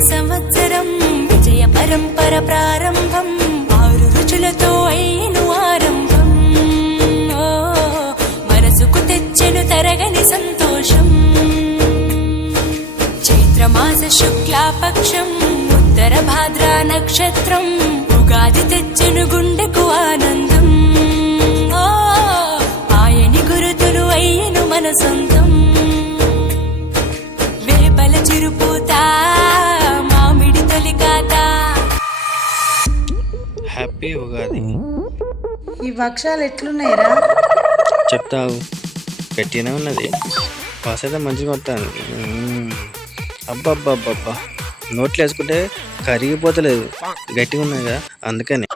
సంవత్సరం విజయ పరంపర ప్రారంభం ఆరు రుచులతో అయ్యను ఆరంభం. మనసుకు తెచ్చెను తరగని సంతోషం. చైత్రమాస శుక్లాపక్షం ఉత్తర భాద్రా నక్షత్రం ఉగాది తెచ్చెను గుండెకు ఆనందం. ఆయని గురుతులు అయ్యను మన సొంతం. హ్యాపీ ఉగాది. ఈ భక్షాలు ఎట్లున్నాయిరా? చెప్తావు. గట్టిగానే ఉన్నది. పాస్ అయితే మంచిగా వస్తాను అబ్బా అబ్బా అబ్బా అబ్బా నోట్లు వేసుకుంటే కరిగిపోతలేదు. గట్టిగా ఉన్నాయి కదా అందుకని.